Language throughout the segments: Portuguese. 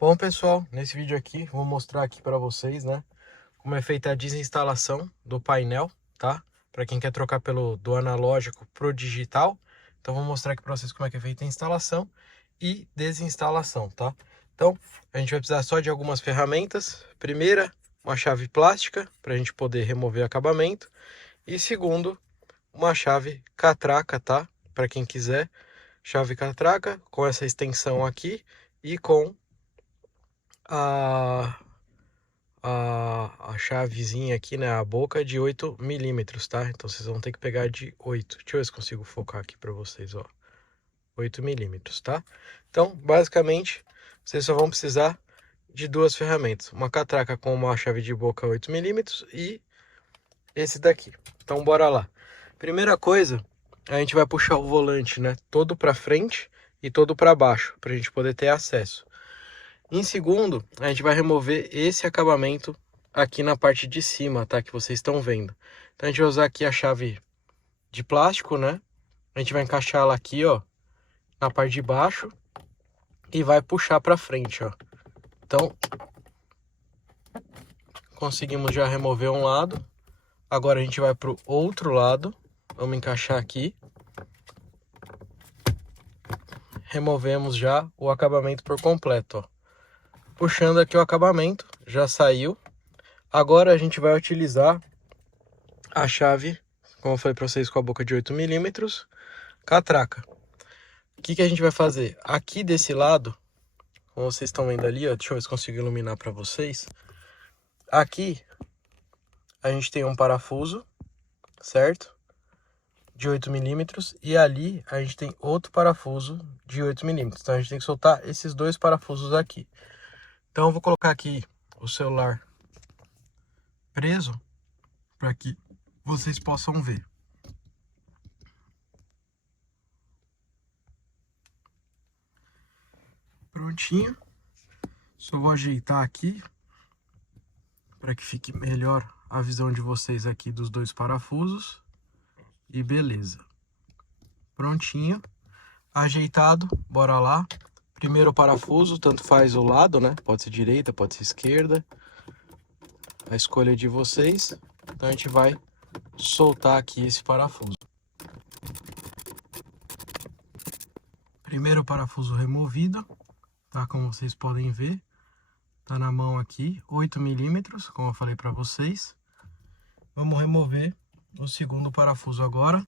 Bom, pessoal, nesse vídeo aqui vou mostrar aqui para vocês, né, como é feita a desinstalação do painel, tá? Para quem quer trocar do analógico pro digital. Então vou mostrar aqui para vocês como é que é feita a instalação e desinstalação, tá? Então, a gente vai precisar só de algumas ferramentas. Primeira, uma chave plástica para a gente poder remover o acabamento. E segundo, uma chave catraca, tá? Para quem quiser, chave catraca com essa extensão aqui e com a chavezinha aqui, né, a boca de 8 milímetros, tá? Então vocês vão ter que pegar de 8. Deixa eu ver se consigo focar aqui para vocês, ó. 8 milímetros, tá? Então, basicamente, vocês só vão precisar de duas ferramentas. Uma catraca com uma chave de boca 8 milímetros e esse daqui. Então, bora lá. Primeira coisa, a gente vai puxar o volante, né, todo para frente e todo para baixo, para a gente poder ter acesso. Em segundo, a gente vai remover esse acabamento aqui na parte de cima, tá? Que vocês estão vendo. Então a gente vai usar aqui a chave de plástico, né? A gente vai encaixar ela aqui, ó, na parte de baixo e vai puxar para frente, ó. Então, conseguimos já remover um lado. Agora a gente vai pro outro lado. Vamos encaixar aqui. Removemos já o acabamento por completo, ó. Puxando aqui o acabamento, já saiu. Agora a gente vai utilizar a chave, como eu falei para vocês, com a boca de 8 milímetros, catraca. O que a gente vai fazer? Aqui desse lado, como vocês estão vendo ali, ó, deixa eu ver se consigo iluminar para vocês. Aqui a gente tem um parafuso, certo? De 8 milímetros, e ali a gente tem outro parafuso de 8 milímetros. Então a gente tem que soltar esses dois parafusos aqui. Então eu vou colocar aqui o celular preso para que vocês possam ver. Prontinho. Só vou ajeitar aqui para que fique melhor a visão de vocês aqui dos dois parafusos. E beleza. Prontinho. Ajeitado, bora lá. Primeiro parafuso, tanto faz o lado, né? Pode ser direita, pode ser esquerda. A escolha é de vocês. Então a gente vai soltar aqui esse parafuso. Primeiro parafuso removido, tá? Como vocês podem ver, tá na mão aqui, 8 milímetros, como eu falei para vocês. Vamos remover o segundo parafuso agora.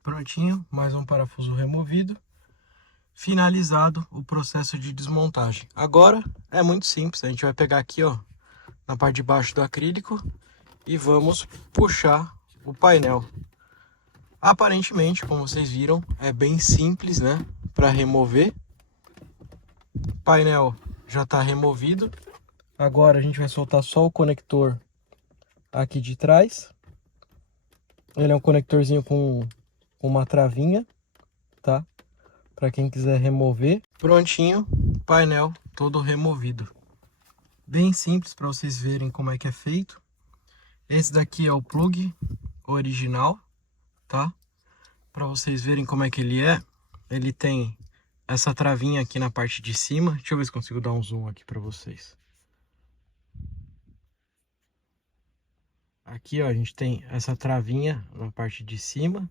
Prontinho, mais um parafuso removido. Finalizado o processo de desmontagem. Agora é muito simples, a gente vai pegar aqui, ó, na parte de baixo do acrílico e vamos puxar o painel. Aparentemente, como vocês viram, é bem simples, né, para remover. O painel já está removido. Agora a gente vai soltar só o conector aqui de trás. Ele é um conectorzinho com uma travinha, tá? Para quem quiser remover. Prontinho, painel todo removido. Bem simples para vocês verem como é que é feito. Esse daqui é o plug original, tá? Para vocês verem como é que ele é. Ele tem essa travinha aqui na parte de cima. Deixa eu ver se consigo dar um zoom aqui para vocês. Aqui, ó, a gente tem essa travinha na parte de cima.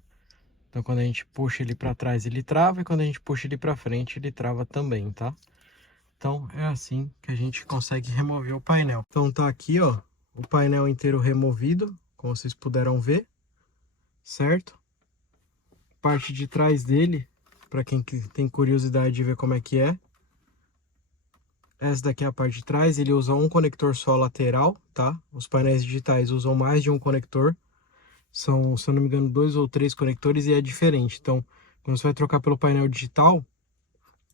Então, quando a gente puxa ele para trás, ele trava. E quando a gente puxa ele para frente, ele trava também, tá? Então, é assim que a gente consegue remover o painel. Então, tá aqui, ó, o painel inteiro removido, como vocês puderam ver, certo? Parte de trás dele, para quem tem curiosidade de ver como é que é. Essa daqui é a parte de trás, ele usa um conector só lateral, tá? Os painéis digitais usam mais de um conector. São, se eu não me engano, 2 ou 3 conectores e é diferente. Então, quando você vai trocar pelo painel digital,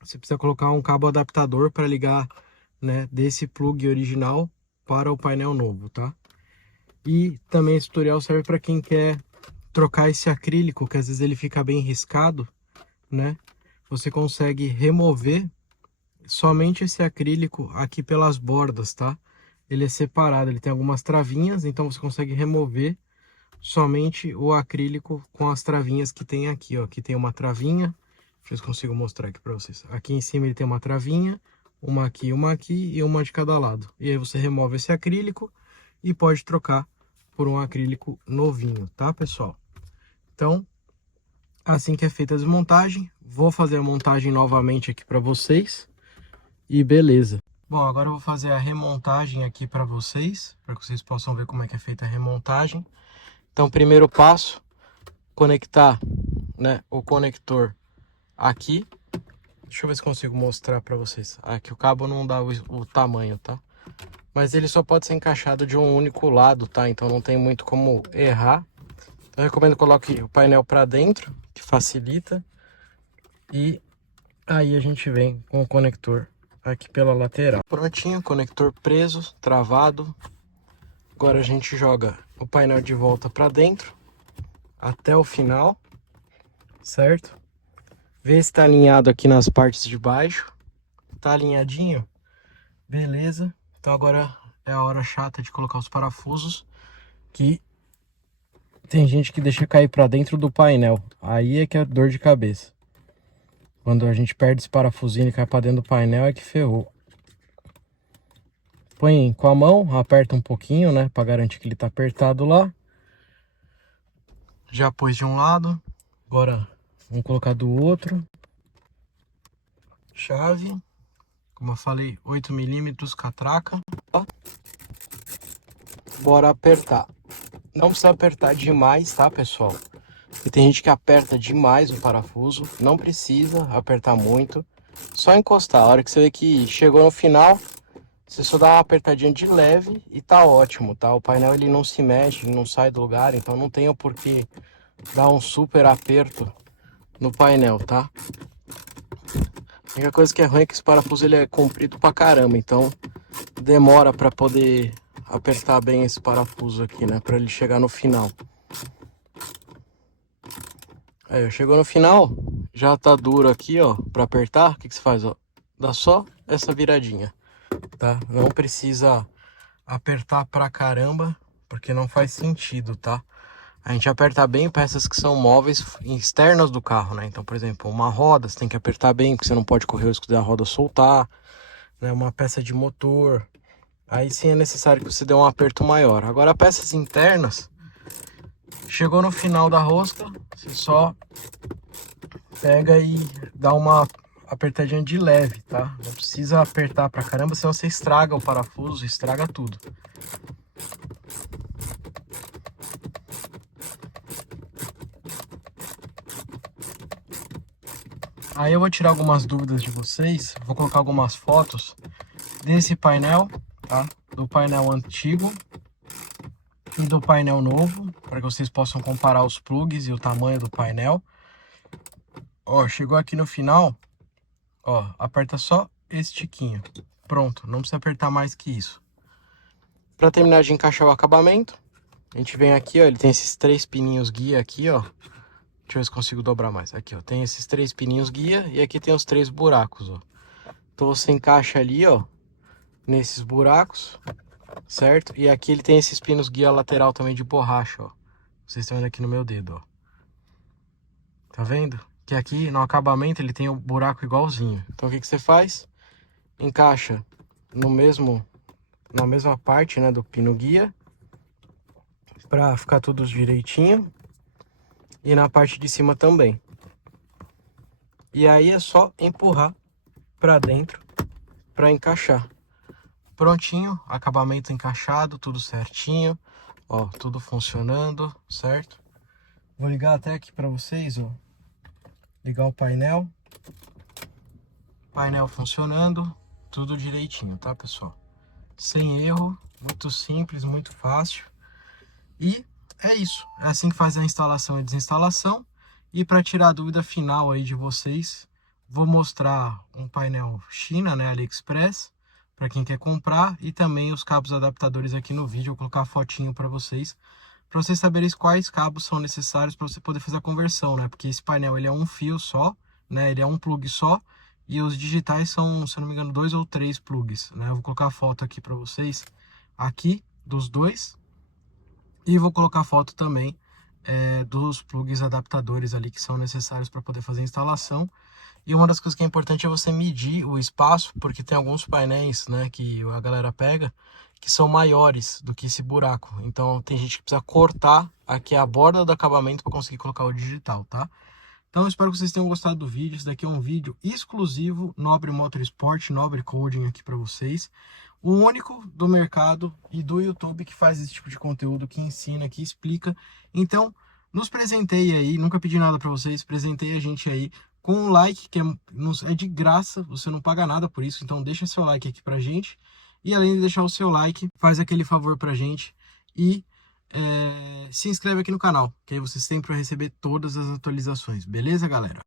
você precisa colocar um cabo adaptador para ligar, né, desse plug original para o painel novo, tá? E também esse tutorial serve para quem quer trocar esse acrílico, que às vezes ele fica bem riscado, né? Você consegue remover somente esse acrílico aqui pelas bordas, tá? Ele é separado, ele tem algumas travinhas, então você consegue remover somente o acrílico com as travinhas que tem aqui, ó. Aqui tem uma travinha Deixa eu ver se consigo mostrar aqui para vocês. Aqui em cima ele tem uma travinha, uma aqui e uma de cada lado. E aí você remove esse acrílico e pode trocar por um acrílico novinho, tá, pessoal? Então, assim que é feita a desmontagem, vou fazer a montagem novamente aqui para vocês. E beleza. Bom, agora eu vou fazer a remontagem aqui para que vocês possam ver como é que é feita a remontagem. Então, primeiro passo, conectar, né, o conector aqui. Deixa eu ver se consigo mostrar para vocês. Aqui o cabo não dá o tamanho, tá? Mas ele só pode ser encaixado de um único lado, tá? Então não tem muito como errar. Então eu recomendo que coloque o painel para dentro, que facilita. E aí a gente vem com o conector aqui pela lateral. Prontinho, conector preso, travado. Agora a gente joga o painel de volta para dentro, até o final, certo? Vê se tá alinhado aqui nas partes de baixo. Tá alinhadinho? Beleza. Então agora é a hora chata de colocar os parafusos, que tem gente que deixa cair para dentro do painel. Aí é que é dor de cabeça. Quando a gente perde esse parafusinho e cai para dentro do painel é que ferrou. Põe com a mão, aperta um pouquinho, né, para garantir que ele tá apertado lá. Já pôs de um lado, agora vamos colocar do outro. Chave, como eu falei, 8 milímetros catraca. Bora apertar. Não precisa apertar demais, tá, pessoal? E tem gente que aperta demais o parafuso. Não precisa apertar muito. Só encostar. A hora que você vê que chegou no final, você só dá uma apertadinha de leve e tá ótimo, tá? O painel ele não se mexe, não sai do lugar, então não tem o porquê dar um super aperto no painel, tá? A única coisa que é ruim é que esse parafuso ele é comprido pra caramba, então demora pra poder apertar bem esse parafuso aqui, né? Pra ele chegar no final. Aí, chegou no final, já tá duro aqui, ó, pra apertar. O que que você faz, ó? Dá só essa viradinha, tá? Não precisa apertar pra caramba, porque não faz sentido, tá? A gente aperta bem peças que são móveis externas do carro, né? Então, por exemplo, uma roda você tem que apertar bem, porque você não pode correr o risco da roda soltar, né? Uma peça de motor, aí sim é necessário que você dê um aperto maior. Agora, peças internas, chegou no final da rosca, você só pega e dá uma apertadinha de leve, tá? Não precisa apertar pra caramba, senão você estraga o parafuso, estraga tudo. Aí eu vou tirar algumas dúvidas de vocês, vou colocar algumas fotos desse painel, tá? Do painel antigo e do painel novo, para que vocês possam comparar os plugs e o tamanho do painel. Ó, chegou aqui no final, ó, aperta só esse tiquinho. Pronto, não precisa apertar mais que isso. Para terminar de encaixar o acabamento, a gente vem aqui, ó, ele tem esses 3 pininhos guia aqui, ó. Deixa eu ver se consigo dobrar mais. Aqui, ó, tem esses 3 pininhos guia e aqui tem os 3 buracos, ó. Então você encaixa ali, ó, nesses buracos, certo? E aqui ele tem esses pinos guia lateral também de borracha, ó. Vocês estão vendo aqui no meu dedo, ó. Tá vendo? Que aqui no acabamento ele tem o buraco igualzinho. Então o que que você faz? Encaixa no mesmo, na mesma parte, né, do pino guia, pra ficar tudo direitinho. E na parte de cima também. E aí é só empurrar pra dentro pra encaixar. Prontinho, acabamento encaixado, tudo certinho, ó, tudo funcionando, certo? Vou ligar até aqui pra vocês, ó, ligar o painel funcionando, tudo direitinho, tá, pessoal? Sem erro, muito simples, muito fácil. E é isso, é assim que faz a instalação e desinstalação. E para tirar a dúvida final aí de vocês, vou mostrar um painel China, né, AliExpress, para quem quer comprar, e também os cabos adaptadores aqui no vídeo. Eu vou colocar a fotinho para vocês saberem quais cabos são necessários para você poder fazer a conversão, né? Porque esse painel ele é um fio só, né? Ele é um plug só, e os digitais são, se eu não me engano, 2 ou 3 plugs, né? Eu vou colocar a foto aqui para vocês, aqui dos dois, e vou colocar a foto também dos plugs adaptadores ali que são necessários para poder fazer a instalação. E uma das coisas que é importante é você medir o espaço, porque tem alguns painéis, né, que a galera pega, que são maiores do que esse buraco. Então tem gente que precisa cortar aqui a borda do acabamento para conseguir colocar o digital, tá? Então eu espero que vocês tenham gostado do vídeo. Esse daqui é um vídeo exclusivo Nobre Motorsport, Nobre Coding aqui para vocês. O único do mercado e do YouTube que faz esse tipo de conteúdo, que ensina, que explica. Então, nos presenteie aí, nunca pedi nada para vocês, presenteie a gente aí com um like, que é de graça, você não paga nada por isso, então deixa seu like aqui pra gente. E além de deixar o seu like, faz aquele favor pra gente e se inscreve aqui no canal, que aí você sempre vai receber todas as atualizações, beleza, galera?